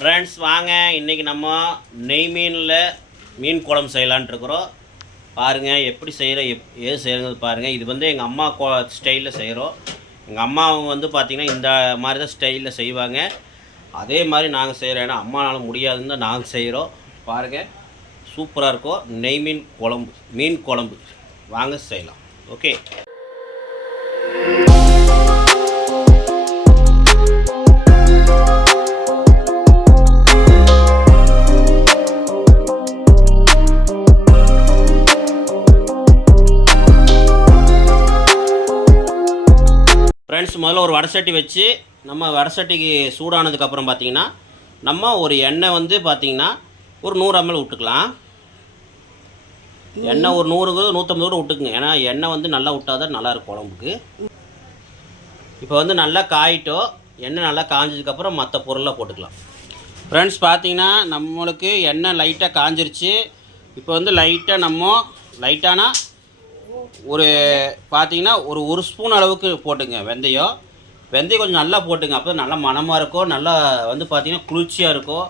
Friends வாங்க, இன்றைக்கி நம்ம நெய் மீனில் மீன் குழம்பு செய்யலான்ட்டு இருக்கிறோம். பாருங்கள் எப்படி ஏது செய்கிறது பாருங்கள். இது வந்து எங்கள் அம்மா ஸ்டைலில் செய்கிறோம். எங்கள் அம்மா அவங்க வந்து பார்த்திங்கன்னா இந்த மாதிரி தான் ஸ்டைலில் செய்வாங்க. அதே மாதிரி நாங்கள் செய்கிறோம். ஏன்னா அம்மானால முடியாதுன்னு தான் நாங்கள் செய்கிறோம். பாருங்கள், சூப்பராக இருக்கும் நெய் மீன் குழம்பு. வாங்க செய்யலாம். ஓகே, ஃப்ரெண்ட்ஸ் முதல்ல ஒரு வடசட்டி வச்சு நம்ம வடசட்டிக்கு சூடானதுக்கப்புறம் பார்த்திங்கன்னா நம்ம ஒரு எண்ணெய் வந்து பார்த்திங்கன்னா ஒரு 100 ml விட்டுக்கலாம். எண்ணெய் ஒரு 100-150 கூட விட்டுக்குங்க. ஏன்னா எண்ணெய் வந்து நல்லா விட்டால் தான் நல்லாயிருக்கும் குழம்புக்கு. இப்போ வந்து நல்லா காயிட்டோம். எண்ணெய் நல்லா காஞ்சதுக்கப்புறம் மற்ற பொருளை போட்டுக்கலாம். ஃப்ரெண்ட்ஸ் பார்த்திங்கன்னா நம்மளுக்கு எண்ணெய் லைட்டாக காஞ்சிருச்சு. இப்போ வந்து லைட்டானா ஒரு பார்த்திங்கன்னா ஒரு ஸ்பூன் அளவுக்கு போட்டுங்க வெந்தயம் கொஞ்சம் நல்லா போட்டுங்க. அப்போ நல்லா மணமாக இருக்கும், நல்லா வந்து பார்த்திங்கன்னா குளிர்ச்சியாக இருக்கும்.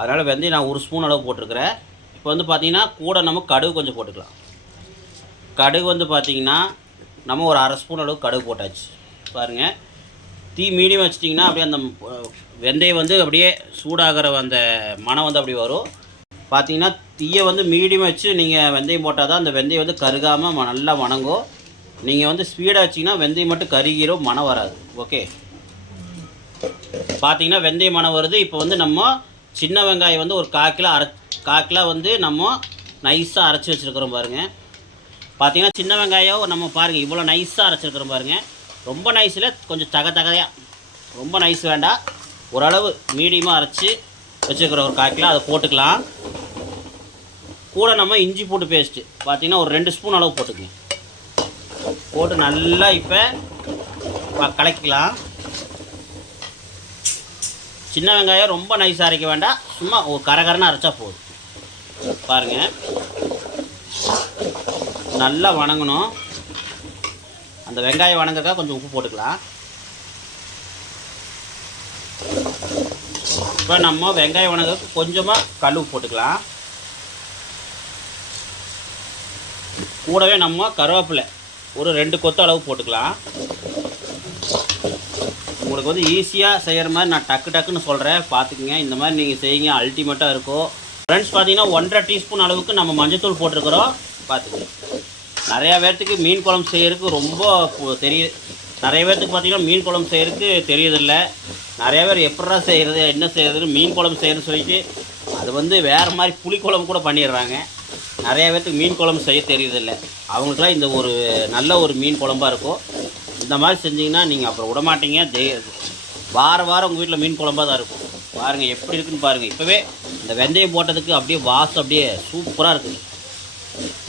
அதனால் வெந்தயம் நான் 1 ஸ்பூன் அளவு போட்டிருக்கிறேன். இப்போ வந்து பார்த்திங்கன்னா கூட நம்ம கடுகு கொஞ்சம் போட்டுக்கலாம். கடுகு வந்து பார்த்திங்கன்னா நம்ம ஒரு 1/2 ஸ்பூன் அளவு கடுகு போட்டாச்சு. பாருங்கள், தீ மீடியம் வச்சிட்டிங்கன்னா அப்படியே அந்த வெந்தயம் வந்து அப்படியே சூடாகிற அந்த மணம் வந்து அப்படி வரும். பார்த்தீங்கன்னா தீயை வந்து மீடியம் வச்சு நீங்கள் வெந்தயம் போட்டால் தான் அந்த வெந்தயம் வந்து கருகாமல் நல்லா வணங்கும். நீங்கள் வந்து ஸ்பீடாக வச்சிங்கன்னா வெந்தயம் மட்டும் கருகிரும், மணம் வராது. ஓகே, பார்த்தீங்கன்னா வெந்தயம் மணம் வருது. இப்போ வந்து நம்ம சின்ன வெங்காயம் வந்து ஒரு 1/4 கிலோ வந்து நம்ம நைஸாக அரைச்சி வச்சுருக்கிறோம். பாருங்கள், பார்த்தீங்கன்னா சின்ன வெங்காயம் நம்ம பாருங்கள் இவ்வளோ நைஸாக அரைச்சிருக்கிறோம். பாருங்கள், ரொம்ப நைஸில் கொஞ்சம் தகையாக, ரொம்ப நைஸ் வேண்டாம், ஓரளவு மீடியமாக அரைச்சி வச்சுருக்கிற ஒரு 1/4 கிலோ அதை போட்டுக்கலாம். கூட நம்ம இஞ்சி பூண்டு பேஸ்ட்டு பார்த்திங்கன்னா ஒரு 2 ஸ்பூன் அளவு போட்டுக்கங்க. போட்டு நல்லா இப்போ கலக்கிக்கலாம். சின்ன வெங்காயம் ரொம்ப நைஸாக அரைக்க வேண்டாம், சும்மா ஒரு கரகரன்னு அரைச்சா போதும். பாருங்கள், நல்லா வணங்கணும். அந்த வெங்காயம் வணங்குறதுக்காக கொஞ்சம் உப்பு போட்டுக்கலாம். இப்போ நம்ம வெங்காயம் வணங்குறதுக்கு கொஞ்சமாக கல் உப்பு போட்டுக்கலாம். கூடவே நம்ம கருவேப்பிலை ஒரு 2 கொத்து அளவு போட்டுக்கலாம். உங்களுக்கு வந்து ஈஸியாக செய்கிற மாதிரி நான் டக்குன்னு சொல்கிறேன், பார்த்துக்குங்க. இந்த மாதிரி நீங்கள் செய்யுங்க, அல்டிமேட்டாக இருக்கும். ஃப்ரெண்ட்ஸ் பார்த்தீங்கன்னா 1.5 டீஸ்பூன் அளவுக்கு நம்ம மஞ்சத்தூள் போட்டிருக்கிறோம். பார்த்துக்குங்க. நிறையா பேர்த்துக்கு மீன் குழம்பு செய்கிறதுக்கு ரொம்ப நிறைய பேர்த்துக்கு பார்த்திங்கன்னா மீன் குழம்பு செய்கிறதுக்கு தெரியதில்லை. நிறைய பேர் எப்படா செய்கிறது, என்ன செய்கிறதுன்னு மீன் குழம்பு செய்கிறதுன்னு சொல்லிட்டு அது வந்து வேறு மாதிரி புளிக்குழம்பு கூட பண்ணிடுறாங்க. நிறைய பேர்த்துக்கு மீன் குழம்பு செய்ய தெரியதில்லை. அவங்களுக்குலாம் இந்த ஒரு நல்ல ஒரு மீன் குழம்பாக இருக்கும். இந்த மாதிரி செஞ்சிங்கன்னா நீங்கள் அப்புறம் விடமாட்டீங்க. வாரம் உங்கள் வீட்டில் மீன் குழம்பாக தான் இருக்கும். பாருங்கள் எப்படி இருக்குன்னு பாருங்கள். இப்போவே இந்த வெந்தயம் போட்டதுக்கு அப்படியே வாசம் அப்படியே சூப்பராக இருக்குது.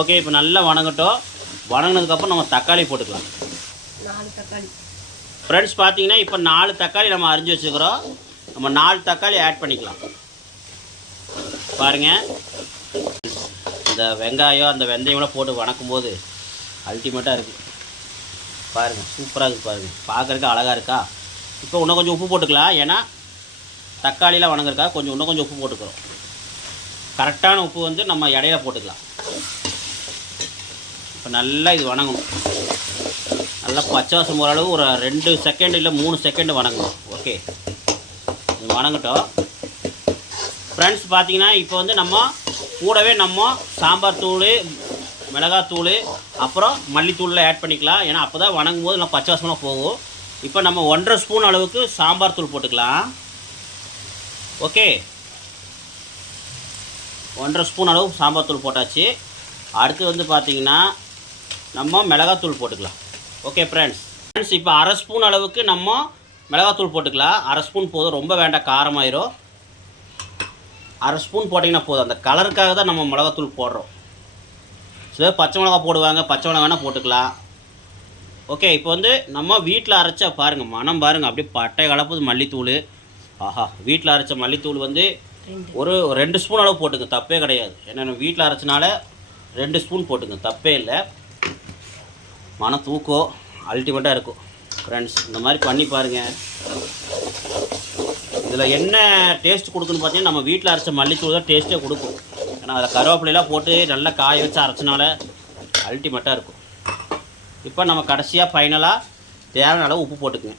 ஓகே, இப்போ நல்லா வணங்கட்டும். வணங்கினதுக்கப்புறம் நம்ம தக்காளி போட்டுக்கலாம். 4 தக்காளி ஃப்ரெண்ட்ஸ் பார்த்தீங்கன்னா இப்போ 4 தக்காளி நம்ம அரிஞ்சு வச்சுக்கிறோம். நம்ம 4 தக்காளி ஆட் பண்ணிக்கலாம். பாருங்கள், இந்த வெங்காயம் அந்த வெந்தயம்லாம் போட்டு வணக்கும் போது அல்டிமேட்டாக இருக்குது. பாருங்கள், சூப்பராக இருக்குது. பாருங்கள், பார்க்குறதுக்கு அழகாக இருக்கா. இப்போ இன்னும் கொஞ்சம் உப்பு போட்டுக்கலாம். ஏன்னா தக்காளிலாம் வணங்குறக்கா இன்னும் கொஞ்சம் உப்பு போட்டுக்கிறோம். கரெக்டான உப்பு வந்து நம்ம இடையில போட்டுக்கலாம். இப்போ நல்லா இது வணங்கணும். நல்லா பச்சை வாசம் போகிற அளவு ஒரு 2 செகண்ட் இல்லை 3 செகண்ட் வணங்கணும். ஓகே, இது வணங்கட்டும். ஃப்ரெண்ட்ஸ் பார்த்தீங்கன்னா இப்போ வந்து நம்ம கூடவே நம்ம சாம்பார் தூள், மிளகாத்தூள், அப்புறம் மல்லித்தூளில் ஆட் பண்ணிக்கலாம். ஏன்னா அப்போ தான் வணங்கும் போது நம்ம பச்சை வாசமாக போகும். இப்போ நம்ம 1.5 ஸ்பூன் அளவுக்கு சாம்பார் தூள் போட்டுக்கலாம். ஓகே, 1.5 ஸ்பூன் அளவு சாம்பார் தூள் போட்டாச்சு. அடுத்து வந்து பார்த்திங்கன்னா நம்ம மிளகாத்தூள் போட்டுக்கலாம். ஓகே ஃப்ரெண்ட்ஸ், இப்போ 1/2 ஸ்பூன் அளவுக்கு நம்ம மிளகாத்தூள் போட்டுக்கலாம். 1/2 ஸ்பூன் போதும், ரொம்ப வேண்டாம், காரமாயிரும். 1/2 ஸ்பூன் போட்டிங்கன்னா போதும். அந்த கலருக்காக தான் நம்ம மிளகாத்தூள் போடுறோம். சில பச்சை மிளகா போடுவாங்க, பச்சை மிளகா வேணால் போட்டுக்கலாம். ஓகே, இப்போ வந்து நம்ம வீட்டில் அரைச்சா பாருங்கள், மனம் பாருங்கள், அப்படியே பட்டை கலப்புது மல்லித்தூள். ஆஹா, வீட்டில் அரைச்ச மல்லித்தூள் வந்து ஒரு 2 ஸ்பூன் அளவு போட்டுங்க, தப்பே கிடையாது. ஏன்னா வீட்டில் அரைச்சனால 2 ஸ்பூன் போட்டுங்க, தப்பே இல்லை. மனம் அல்டிமேட்டாக இருக்கும். ஃப்ரெண்ட்ஸ் இந்த மாதிரி பண்ணி பாருங்கள். இதில் என்ன டேஸ்ட் கொடுக்குன்னு பார்த்தீங்கன்னா நம்ம வீட்டில் அரைச்ச மல்லித்தூள் தான் டேஸ்ட்டே கொடுக்கும். ஏன்னா அதில் கருவேப்பிலையெல்லாம் போட்டு நல்லா காய வச்சு அரைச்சனால அல்டிமேட்டாக இருக்கும். இப்போ நம்ம கடைசியாக ஃபைனலாக தேவையான அளவு உப்பு போட்டுக்குங்க.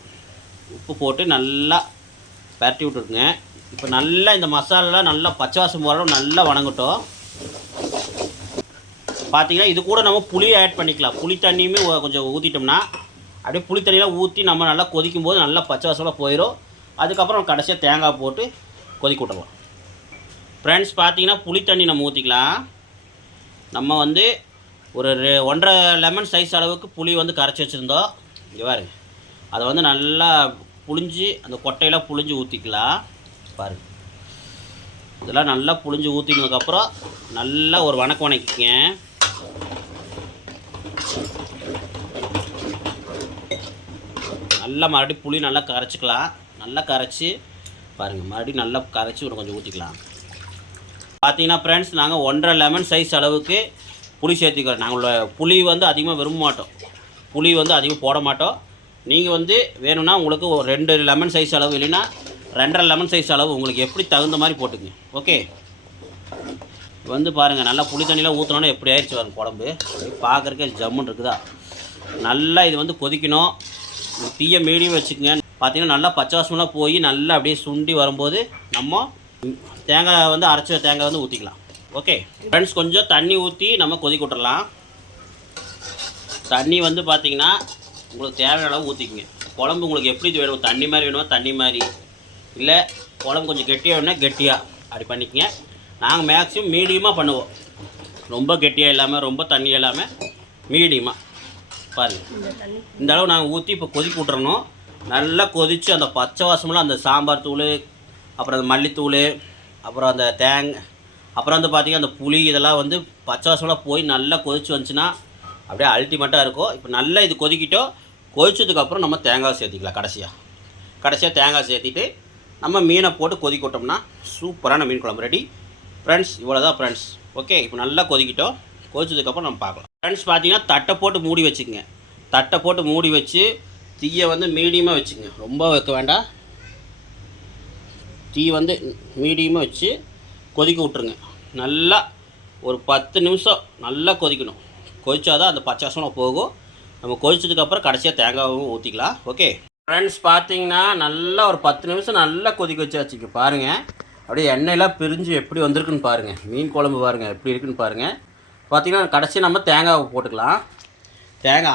உப்பு போட்டு நல்லா பரட்டி விட்டுருக்குங்க. இப்போ நல்லா இந்த மசாலாலாம் நல்லா பச்சை வாசம் போகிற நல்லா வணங்கட்டும். பார்த்தீங்கன்னா இது கூட நம்ம புளி ஆட் பண்ணிக்கலாம். புளி தண்ணியுமே கொஞ்சம் ஊற்றிட்டோம்னா அப்படியே புளி தண்ணியெலாம் ஊற்றி நம்ம நல்லா கொதிக்கும் போது நல்லா பச்சை வாசம்லாம் போயிடும். அதுக்கப்புறம் கடைசியாக தேங்காய் போட்டு கொதிக்க விட்டுறலாம். ஃப்ரெண்ட்ஸ் பார்த்தீங்கன்னா புளி தண்ணி நம்ம ஊற்றிக்கலாம். நம்ம வந்து ஒரு 1.5 லெமன் சைஸ் அளவுக்கு புளி வந்து கரைச்சி வச்சுருந்தோம். இங்கே பாருங்க, அதை வந்து நல்லா புளிஞ்சு அந்த கொட்டையெல்லாம் புளிஞ்சு ஊற்றிக்கலாம். பாருங்கள், இதெல்லாம் நல்லா புளிஞ்சு ஊற்றினதுக்கப்புறம் நல்லா ஒரு வணக்கிக்கங்க. நல்லா மறுபடியும் புளி நல்லா கரைச்சிக்கலாம். நல்லா கரைச்சி பாருங்கள், மறுபடியும் நல்லா கரைச்சி கொஞ்சம் ஊற்றிக்கலாம். பார்த்தீங்கன்னா ஃப்ரெண்ட்ஸ், நாங்கள் 1.5 லெமன் சைஸ் அளவுக்கு புளி சேர்த்துக்கிறோம். நாங்கள் புளி வந்து அதிகமாக விரும்ப மாட்டோம், புளி வந்து அதிகம் போட மாட்டோம். நீங்கள் வந்து வேணும்னா உங்களுக்கு ஒரு 2 லெமன் சைஸ் அளவு, இல்லைன்னா 2.5 லெமன் சைஸ் அளவு உங்களுக்கு எப்படி தகுந்த மாதிரி போட்டுங்க. ஓகே, வந்து பாருங்கள் நல்லா புளி தண்ணியெலாம் ஊற்றினோன்னா எப்படி ஆயிடுச்சு பாருங்க குழம்பு. பார்க்குறக்கே ஜம்முன்னு இருக்குதா. நல்லா இது வந்து கொதிக்கணும். தீயை மீடியம் வச்சுக்கோங்க. பார்த்தீங்கன்னா நல்லா பச்சை வாசமெல்லாம் போய் நல்லா அப்படியே சுண்டி வரும்போது நம்ம தேங்காய் வந்து அரைச்ச தேங்காய் வந்து ஊற்றிக்கலாம். ஓகே ஃப்ரெண்ட்ஸ், கொஞ்சம் தண்ணி ஊற்றி நம்ம கொதிக்க விட்டுறலாம். தண்ணி வந்து பார்த்தீங்கன்னா உங்களுக்கு தேவையான அளவு ஊற்றிக்குங்க. குழம்பு உங்களுக்கு எப்படி வேணும், தண்ணி மாதிரி வேணுமா தண்ணி மாதிரி, இல்லை குழம்பு கொஞ்சம் கெட்டியாக வேணும்னா கெட்டியாக அப்படி பண்ணிக்கங்க. நாங்கள் மேக்ஸிமம் மீடியமாக பண்ணுவோம். ரொம்ப கெட்டியாக இல்லாமல் ரொம்ப தண்ணி இல்லாமல் மீடியமாக பாருங்கள். இந்த அளவு நாங்கள் ஊற்றி இப்போ கொதிக்க விட்டுறணும். நல்லா கொதித்து அந்த பச்சை வாசமெல்லாம் அந்த சாம்பார் தூள், அப்புறம் அந்த மல்லித்தூள், அப்புறம் அந்த அப்புறம் வந்து பார்த்திங்கன்னா அந்த புளி இதெல்லாம் வந்து பச்சை வாசமெல்லாம் போய் நல்லா கொதிச்சு வந்துச்சுன்னா அப்படியே அல்டிமேட்டாக இருக்கும். இப்போ நல்லா இது கொதிக்கிட்டோம். கொதிச்சதுக்கப்புறம் நம்ம தேங்காய் சேர்த்திக்கலாம். கடைசியாக தேங்காய் சேர்த்திட்டு நம்ம மீனை போட்டு கொதிக்க விட்டோம்னா சூப்பரான மீன் குழம்பு ரெடி. ஃப்ரெண்ட்ஸ், இவ்வளோ தான் ஃப்ரெண்ட்ஸ். ஓகே, இப்போ நல்லா கொதிக்கிட்டோம். கொதிச்சதுக்கப்புறம் நம்ம பார்க்கலாம். ஃப்ரெண்ட்ஸ் பார்த்தீங்கன்னா தட்டை போட்டு மூடி வச்சுக்கோங்க. தட்டை போட்டு மூடி வச்சு தீயை வந்து மீடியமாக வச்சுக்கோங்க. ரொம்ப வைக்க வேண்டாம். தீ வந்து மீடியமாக வச்சு கொதிக்க விட்ருங்க. நல்லா ஒரு 10 நிமிஷம் நல்லா கொதிக்கணும். கொதிச்சாதான் அந்த பச்சை வாசனை போகும். நம்ம கொதிச்சதுக்கப்புறம் கடைசியாக தேங்காயும் ஊற்றிக்கலாம். ஓகே ஃப்ரெண்ட்ஸ், பார்த்தீங்கன்னா நல்லா ஒரு 10 நிமிஷம் நல்லா கொதிக்க வச்சாச்சுங்க. பாருங்கள், அப்படியே எண்ணெயெல்லாம் பிரிஞ்சு எப்படி வந்திருக்குன்னு பாருங்கள். மீன் குழம்பு பாருங்கள் எப்படி இருக்குன்னு பாருங்கள். பார்த்தீங்கன்னா கடைசி நம்ம தேங்காவை போட்டுக்கலாம்.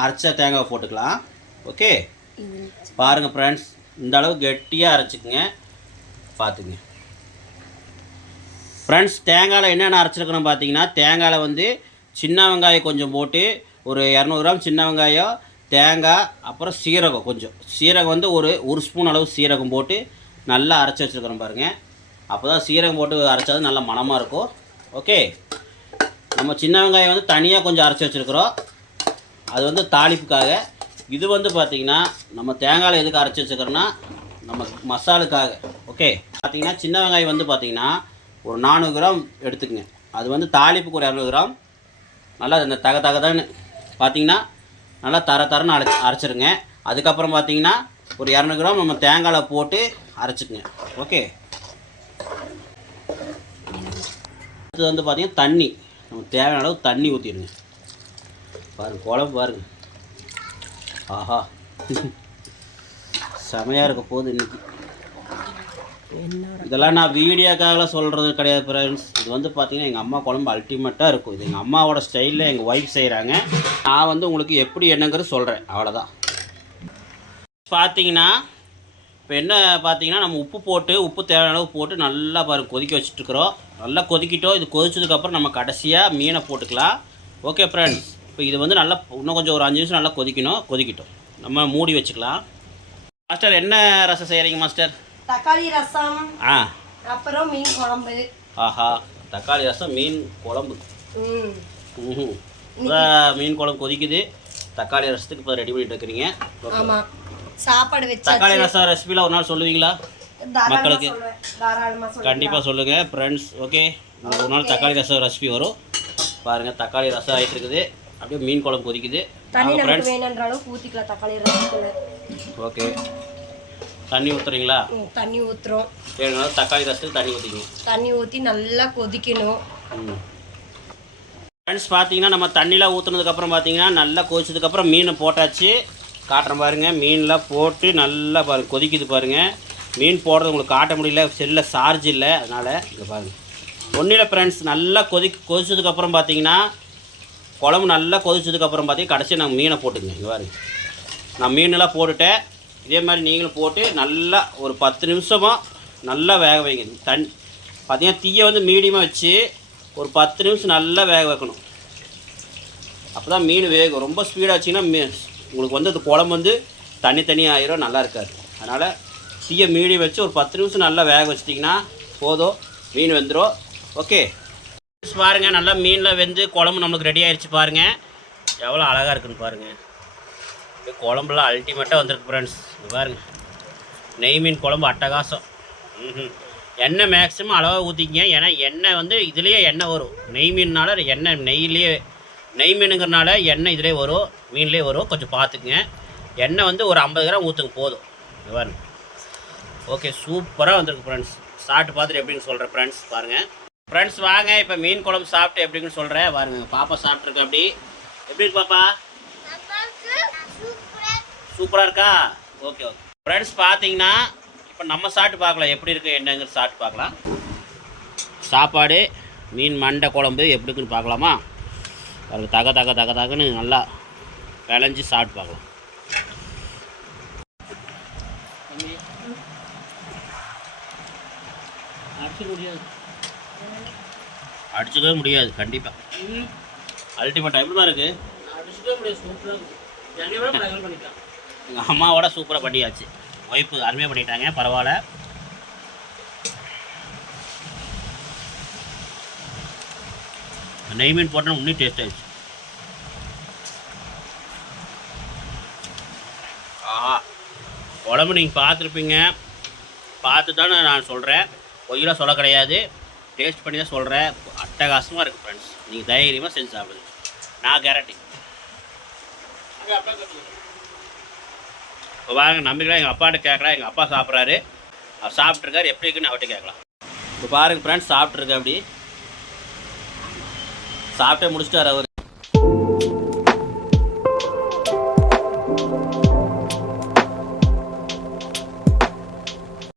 அரைச்ச தேங்காவை போட்டுக்கலாம். ஓகே பாருங்கள் ஃப்ரெண்ட்ஸ், இந்த அளவு கெட்டியாக அரைச்சிக்கங்க. பார்த்துங்க ஃப்ரெண்ட்ஸ், தேங்காயில் என்னென்ன அரைச்சிருக்கணும் பார்த்தீங்கன்னா, தேங்காயில் வந்து சின்ன வெங்காயம் கொஞ்சம் போட்டு ஒரு 200 கிராம் சின்ன வெங்காயம், தேங்காய், அப்புறம் சீரகம் சீரகம் வந்து ஒரு ஸ்பூன் அளவு சீரகம் போட்டு நல்லா அரைச்சி வச்சுருக்கிறோம் பாருங்கள். அப்போ தான் சீரகம் போட்டு அரைச்சாது நல்லா மணமாக இருக்கும். ஓகே, நம்ம சின்ன வெங்காயம் வந்து தனியாக கொஞ்சம் அரைச்சி வச்சுருக்குறோம். அது வந்து தாளிப்புக்காக. இது வந்து பார்த்திங்கன்னா நம்ம தேங்காயில் எதுக்கு அரைச்சி வச்சுக்கிறோன்னா நம்ம மசாலுக்காக. ஓகே, பார்த்திங்கன்னா சின்ன வெங்காயம் வந்து பார்த்திங்கன்னா ஒரு 400 கிராம் எடுத்துக்கங்க. அது வந்து தாளிப்புக்கு ஒரு 200 கிராம். நல்லா இந்த தகதன்னு பார்த்திங்கன்னா நல்லா தரன்னு அரைச்சிருங்க. அதுக்கப்புறம் பார்த்திங்கன்னா ஒரு 200 கிராம் நம்ம தேங்காயில் போட்டு அரைச்சிக்குங்க. ஓகே, அடுத்தது வந்து பார்த்திங்கன்னா தண்ணி, நம்ம தேவையான அளவு தண்ணி ஊற்றிடுங்க. பாருங்கள் குழம்பு பாருங்கள், ஆஹா செமையாக இருக்க போகுது இன்றைக்கி. இதெல்லாம் நான் வீடியோக்காக சொல்கிறது கிடையாது ஃப்ரெண்ட்ஸ். இது வந்து பார்த்திங்கன்னா எங்கள் அம்மா குழம்பு அல்டிமேட்டாக இருக்கும். இது எங்கள் அம்மாவோட ஸ்டைலில் எங்கள் ஒய்ஃப் செய்கிறாங்க. நான் வந்து உங்களுக்கு எப்படி என்னங்கிறது சொல்கிறேன், அவ்வளோதான். பார்த்தீங்கன்னா இப்போ என்ன பார்த்தீங்கன்னா நம்ம உப்பு தேவையான அளவு போட்டு நல்லா பாருங்கள் கொதிக்க வச்சுட்டுருக்குறோம். நல்லா கொதிக்கிட்டோம். இது கொதிச்சதுக்கப்புறம் நம்ம கடைசியாக மீனை போட்டுக்கலாம். ஓகே ஃப்ரெண்ட்ஸ், இப்போ இது வந்து நல்லா இன்னும் கொஞ்சம் ஒரு 5 நிமிஷம் நல்லா கொதிக்கிட்டோம். நம்ம மூடி வச்சுக்கலாம். மாஸ்டர் என்ன ரசம் செய்கிறீங்க மாஸ்டர்? தக்காளி ரசம், ஆ, அப்புறம் மீன் குழம்பு. ஆஹா, தக்காளி ரசம் மீன் குழம்பு. மீன் குழம்பு கொதிக்குது. தக்காளி ரசத்துக்கு இப்போ ரெடி பண்ணிட்டு இருக்கிறீங்க. ஆமாம், சாப்பாடு வச்சு தக்காளி ரசம் ரெசிபியில் ஒரு நாள் சொல்லுவீங்களா மக்களுக்கு? கண்டிப்பாக சொல்லுங்கள் ஃப்ரெண்ட்ஸ். ஓகே, ஒரு நாள் தக்காளி ரசம் ரெசிபி வரும் பாருங்கள். தக்காளி ரசம் ஆகிட்டு இருக்குது. அப்படியே மீன் குழம்பு கொதிக்குது. தண்ணி நமக்கு வேணுன்ற அளவுக்கு ஊற்றிக்கலாம் தக்காளி ரசத்தில். ஓகே தண்ணி ஊற்றுறீங்களா? தண்ணி ஊற்றுறோம். ஏன்னா தக்காளி ரசத்துக்கு தண்ணி ஊற்றிக்கணும். தண்ணி ஊற்றி நல்லா கொதிக்கணும். ஃப்ரெண்ட்ஸ் பார்த்தீங்கன்னா நம்ம தண்ணியில் ஊற்றுனதுக்கப்புறம் பார்த்தீங்கன்னா நல்லா கொதிச்சதுக்கப்புறம் மீனை போட்டாச்சு. காட்டுறேன் பாருங்கள். மீன்லாம் போட்டு நல்லா கொதிக்குது பாருங்கள். மீன் போடுறது உங்களுக்கு காட்ட முடியல, செல்லில் சார்ஜ் இல்லை, அதனால் இங்கே பாருங்கள். ஒன்றும் இல்லை ஃப்ரெண்ட்ஸ், நல்லா கொதிச்சதுக்கப்புறம் பார்த்தீங்கன்னா குழம்பு நல்லா கொதிச்சதுக்கப்புறம் பார்த்தீங்கன்னா கடைசி நாங்கள் மீனை போட்டுக்குங்க. இங்கே பாருங்க, நான் மீனெல்லாம் போட்டுட்டேன். இதே மாதிரி நீங்களும் போட்டு நல்லா ஒரு 10 நிமிஷமாக நல்லா வேக வைங்க. பார்த்தீங்கன்னா தீயை வந்து மீடியமாக வச்சு ஒரு 10 நிமிஷம் நல்லா வேக வைக்கணும். அப்போ தான் மீன் வேகும். ரொம்ப ஸ்பீடாக வச்சிங்கன்னா உங்களுக்கு வந்து அந்த குழம்பு வந்து தண்ணி ஆயிரும், நல்லா இருக்காது. அதனால் தீயை மீடியம் வச்சு ஒரு 10 நிமிஷம் நல்லா வேக வச்சிட்டிங்கன்னா போதும், மீன் வெந்துடும். ஓகே பாருங்கள், நல்லா மீனில் வெந்து குழம்பு நம்மளுக்கு ரெடி ஆகிடுச்சு. பாருங்கள் எவ்வளோ அழகாக இருக்குன்னு பாருங்கள். குழம்புலாம் அல்டிமேட்டாக வந்திருக்கு ஃப்ரெண்ட்ஸ். இது பாருங்கள், நெய் மீன் குழம்பு அட்டகாசம். எண்ணெய் மேக்ஸிமம் அளவாக ஊற்றிக்கிங்க. ஏன்னா எண்ணெய் வந்து இதுலேயே எண்ணெய் வரும். நெய் மீன்னால எண்ணெய் நெய் மீனுங்கிறனால எண்ணெய் இதிலே வரும், மீன்லேயே வரும். கொஞ்சம் பார்த்துக்குங்க. எண்ணெய் வந்து ஒரு 50 கிராம் ஊற்றுங்க போதும். இது பாருங்க. ஓகே, சூப்பராக வந்திருக்கு ஃப்ரெண்ட்ஸ். சாப்பிட்டு பார்த்துட்டு எப்படின்னு சொல்கிறேன் ஃப்ரெண்ட்ஸ். பாருங்கள் ஃப்ரெண்ட்ஸ், வாங்க இப்போ மீன் குழம்பு சாப்பிட்டு எப்படின்னு சொல்கிறேன். பாருங்க, பாப்பா சாப்பிட்ருக்கு. அப்படி எப்படி இருக்கு பாப்பா? சூப்பராக இருக்கா? ஓகே ஃப்ரெண்ட்ஸ், பார்த்தீங்கன்னா இப்போ நம்ம சாப்பிட்டு பார்க்கலாம் எப்படி இருக்குது என்னங்கிறது சாப்பிட்டு பார்க்கலாம். சாப்பாடு மீன் மண்டை குழம்பு எப்படி இருக்குன்னு பார்க்கலாமா? அது தகன்னு நல்லா விளைஞ்சி சாப்பிட்டு பார்க்கலாம். அடிச்சுக்கவே முடியாது கண்டிப்பாக. அல்டிமேட் எப்படி தான் இருக்குது. எங்கள் அம்மாவோட சூப்பராக பண்ணியாச்சு. ஒய்ஃபு அருமையாக பண்ணிட்டாங்க, பரவாயில்ல. நெய் மீன் போட்டோன்னா இன்னும் டேஸ்ட் ஆயிடுச்சு. ஆஹா, உடம்பு நீங்கள் பார்த்துருப்பீங்க, பார்த்து தானே நான் சொல்கிறேன், பொய்யெல்லாம் சொல்ல கிடையாது. டேஸ்ட் பண்ணி தான் சொல்கிறேன். அட்டகாசமாக இருக்குது ஃப்ரெண்ட்ஸ். நீங்கள் தைரியமாக செஞ்சு சாப்பிடுங்க, நான் கேரண்டி. இப்போ வாங்க, நம்பிக்கலாம் எங்கள் அப்பாட்ட கேட்கலாம். எங்கள் அப்பா சாப்பிட்றாரு, அவர் சாப்பிட்ருக்காரு, எப்படி இருக்குன்னு அவர்கிட்ட கேட்கலாம். இப்போ பாருங்கள் ஃப்ரெண்ட்ஸ், சாப்பிட்ருக்கு. அப்படி சாப்பிட்டே முடிச்சிட்டார் அவர்.